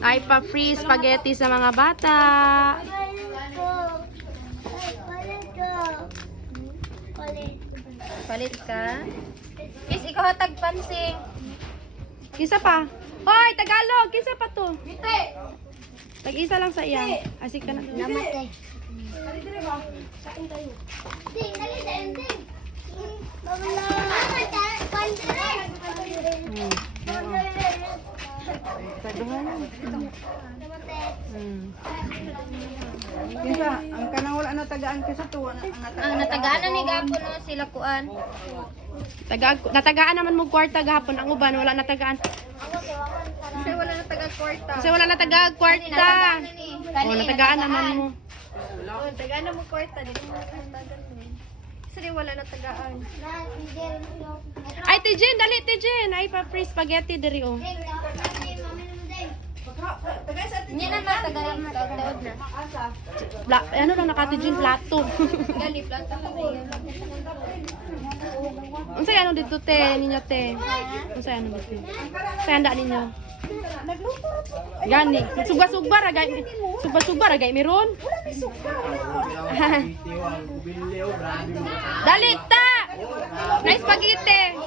Ay pa free spaghetti sa mga bata. Palit ka. Is, ikaw hatag pansing. Kisa pa. Hoy, Tagalog, kisa pa to. Tag-isa lang sa iya. Asik ka na. Namatay. Taduhan. Kisa, ang kanang wala na tagaan kisa tuwa na Ang natagaan na ni Gapo no, sila kuan. Natagaan naman mo kwarta gahapon ang uban wala natagaan. Kasi wala na taga kwarta. Kasi wala natagaan kwarta. Oh, natagaan naman mo. Oh, tagaan na mo kwarta dito mo tagaan mo. Kasi wala na tagaan. Ay, Tijen, dali Tijen. Ay pa free spaghetti diri oh. Hindi na matagaan mo taod na. Ano lang nakatijin plato. Gali plata ka ba yun? Unsay ano dito te ninyo te? Unsay ano dito? Sa handa ninyo. Gani, sugba-sugba ra gay. Sugba-sugba ra gay meron. Dali ta. Nice spaghetti.